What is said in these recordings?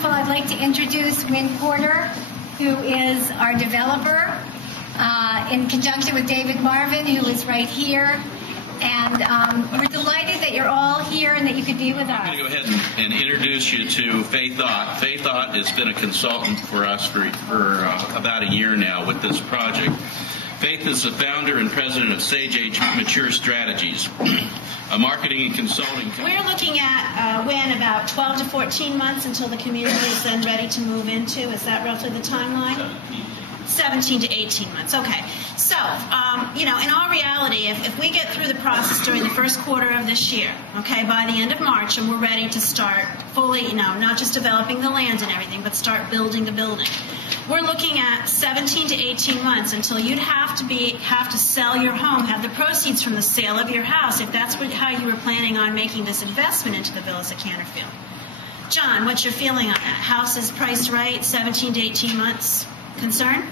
of all, I'd like to introduce Wynn Porter, who is our developer, in conjunction with David Marvin, who is right here. And we're delighted that you're all here and that you could be with us. I'm going to go ahead and introduce you to Faith Ott. Faith Ott has been a consultant for us for about a year now with this project. Faith is the founder and president of Sage Age Mature Strategies, a marketing and consulting company. We're looking at, when, about 12 to 14 months until the community is then ready to move into. Is that roughly the timeline? 17 to 18 months. Okay. So, in all reality, if we get through the process during the first quarter of this year, okay, by the end of March, and we're ready to start fully, not just developing the land and everything, but start building the building, we're looking at 17 to 18 months until you'd have to sell your home, have the proceeds from the sale of your house, if that's how you were planning on making this investment into the villas at Canterfield. John, what's your feeling on that? House is priced right, 17 to 18 months. Concern?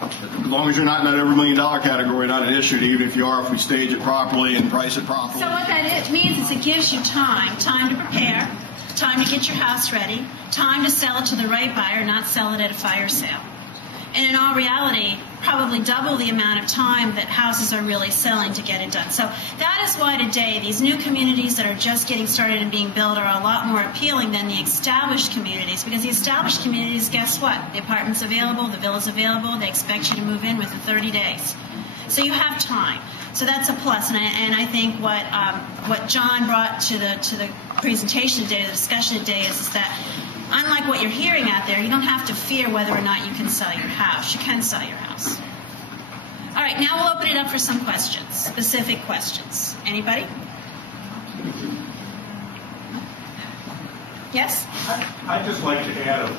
As long as you're not in that over $1 million category, not an issue. Even if you are, if we stage it properly and price it properly. So what that means is it gives you time to prepare, time to get your house ready, time to sell it to the right buyer, not sell it at a fire sale. And in all reality, probably double the amount of time that houses are really selling to get it done. So that is why today these new communities that are just getting started and being built are a lot more appealing than the established communities, because the established communities, guess what? The apartment's available, the villa's available, they expect you to move in within 30 days. So you have time. So that's a plus. And I think what John brought to the presentation today, the discussion today, is that unlike what you're hearing out there, you don't have to fear whether or not you can sell your house. You can sell your house. All right, now we'll open it up for some questions, specific questions. Anybody? Yes? I'd just like to add a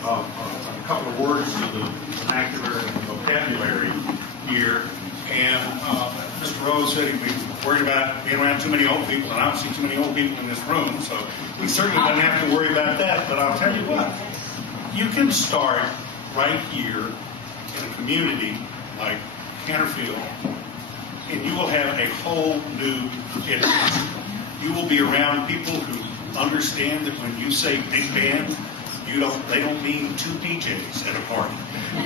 couple of words to the vernacular and vocabulary here. And Mr. Rose said he'd be worried about being around too many old people, and I don't see too many old people in this room, so he certainly doesn't have to worry about that. But I'll tell you what, you can start right here in a community like Canterfield, and you will have a whole new experience. You will be around people who understand that when you say big band, they don't mean two DJs at a party.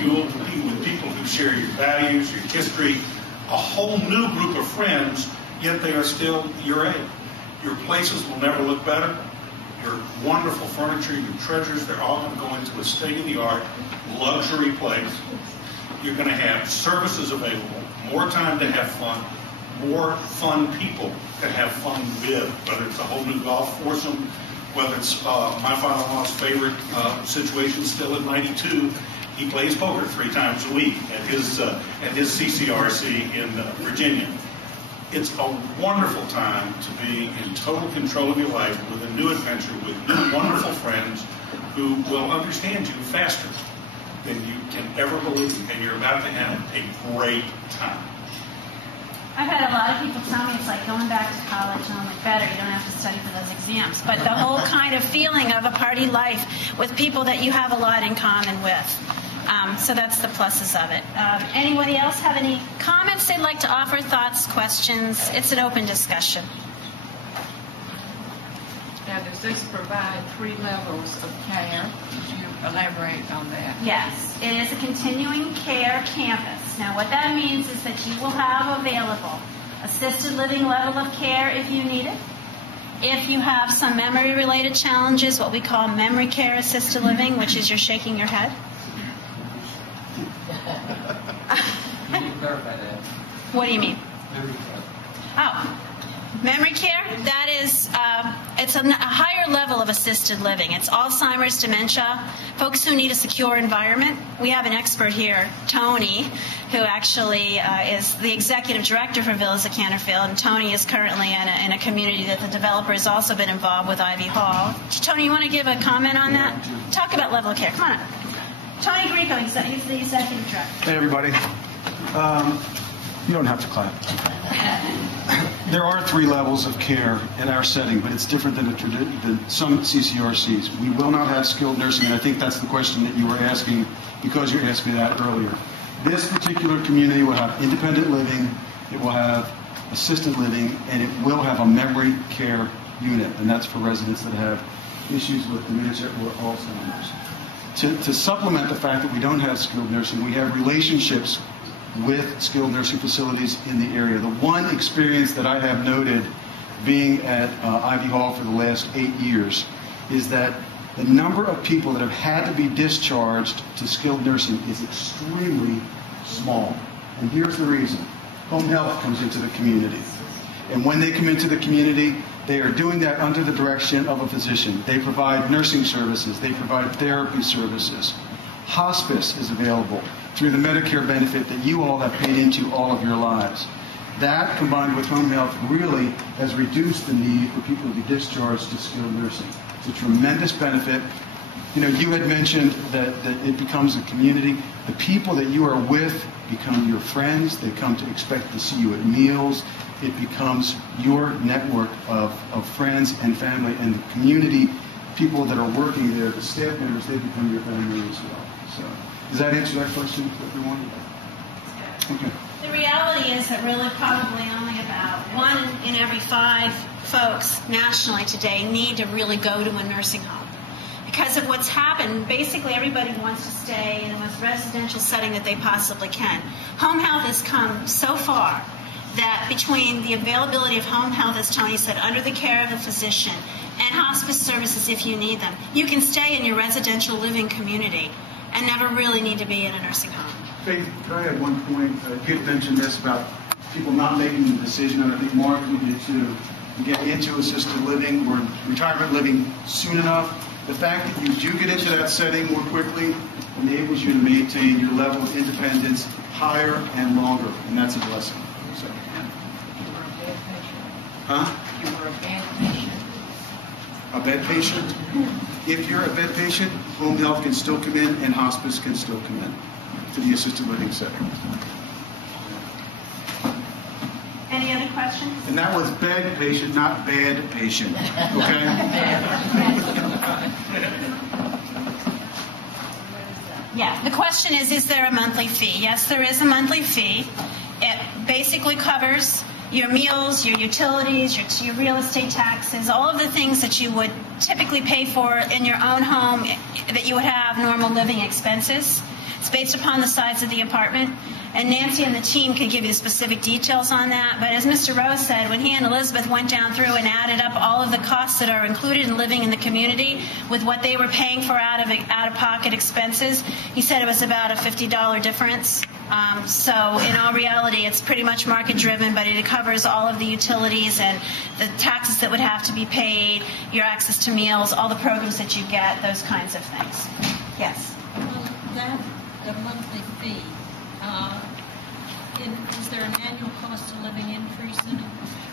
You will be with people who share your values, your history, a whole new group of friends, yet they are still your age. Your places will never look better. Your wonderful furniture, your treasures, they're all going to go into a state-of-the-art luxury place. You're going to have services available, more time to have fun, more fun people to have fun with, whether it's a whole new golf foursome, whether it's my father-in-law's favorite situation still at 92. He plays poker 3 times a week at his CCRC in Virginia. It's a wonderful time to be in total control of your life with a new adventure, with new wonderful friends who will understand you faster than you can ever believe, and you're about to have a great time. I've had a lot of people tell me it's like going back to college and only better. You don't have to study for those exams. But the whole kind of feeling of a party life with people that you have a lot in common with. So that's the pluses of it. Anybody else have any comments they'd like to offer, thoughts, questions? It's an open discussion. Now, does this provide 3 levels of care? Could you elaborate on that? Yes, it is a continuing care campus. Now, what that means is that you will have available assisted living level of care if you need it. If you have some memory-related challenges, what we call memory care assisted living, which is you're shaking your head. What do you mean? Oh, memory care, that is, it's a higher level of assisted living. It's Alzheimer's, dementia, folks who need a secure environment. We have an expert here, Tony, who actually is the executive director for Villas of Canterfield, and Tony is currently in a community that the developer has also been involved with, Ivy Hall. Tony, you want to give a comment on that? Talk about level of care. Come on up. Tony Grieco, he's the executive director. Hey, everybody. You don't have to clap. There are 3 levels of care in our setting, but it's different than some CCRCs. We will not have skilled nursing, and I think that's the question that you were asking because you asked me that earlier. This particular community will have independent living, it will have assisted living, and it will have a memory care unit, and that's for residents that have issues with dementia or Alzheimer's. To supplement the fact that we don't have skilled nursing, we have relationships with skilled nursing facilities in the area. The one experience that I have noted being at Ivy Hall for the last 8 years is that the number of people that have had to be discharged to skilled nursing is extremely small. And here's the reason. Home health comes into the community. And when they come into the community, they are doing that under the direction of a physician. They provide nursing services. They provide therapy services. Hospice is available through the Medicare benefit that you all have paid into all of your lives. That, combined with home health, really has reduced the need for people to be discharged to skilled nursing. It's a tremendous benefit. You know, you had mentioned that it becomes a community. The people that you are with become your friends. They come to expect to see you at meals. It becomes your network of friends and family, and the community people that are working there, the staff members, they become your family as well. So, does that answer that question, everyone? Okay. The reality is that really probably only about 1 in every 5 folks nationally today need to really go to a nursing home. Because of what's happened, basically everybody wants to stay in the most residential setting that they possibly can. Home health has come so far that between the availability of home health, as Tony said, under the care of a physician, and hospice services if you need them, you can stay in your residential living community and never really need to be in a nursing home. Faith, could I add one point? You had mentioned this about people not making the decision, and I think Mark did too, to get into assisted living or retirement living soon enough. The fact that you do get into that setting more quickly enables you to maintain your level of independence higher and longer, and that's a blessing. So. You were a bad patient. A bed patient? If you're a bed patient, home health can still come in and hospice can still come in to the assisted living setting. Any other questions? And that was bed patient, not bad patient. Okay? Yeah, the question is there a monthly fee? Yes, there is a monthly fee. It basically covers your meals, your utilities, your real estate taxes, all of the things that you would typically pay for in your own home that you would have normal living expenses. It's based upon the size of the apartment. And Nancy and the team can give you the specific details on that. But as Mr. Rose said, when he and Elizabeth went down through and added up all of the costs that are included in living in the community with what they were paying for out-of-pocket expenses, he said it was about a $50 difference. So in all reality, it's pretty much market-driven, but it covers all of the utilities and the taxes that would have to be paid, your access to meals, all the programs that you get, those kinds of things. Yes? Well, the monthly fee, is there an annual cost of living increase in it?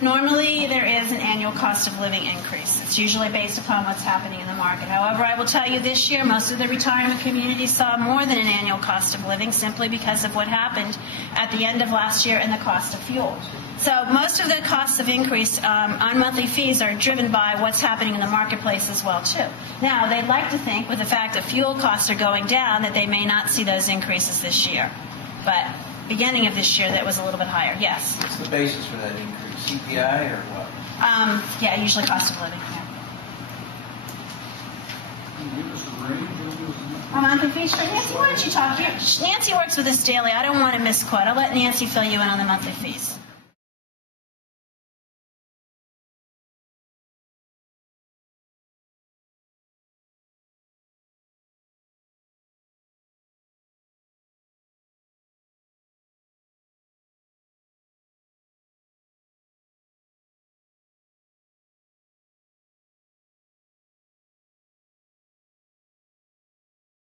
Normally, there is an annual cost of living increase. It's usually based upon what's happening in the market. However, I will tell you this year, most of the retirement community saw more than an annual cost of living simply because of what happened at the end of last year and the cost of fuel. So most of the costs of increase on monthly fees are driven by what's happening in the marketplace as well, too. Now, they'd like to think with the fact that fuel costs are going down that they may not see those increases this year. But beginning of this year, that was a little bit higher. Yes? What's the basis for that increase? CPI or what? Yeah, usually cost of living. Yeah. A monthly fee? Sure. Nancy, why don't you talk? Nancy works with us daily. I don't want to misquote. I'll let Nancy fill you in on the monthly fees.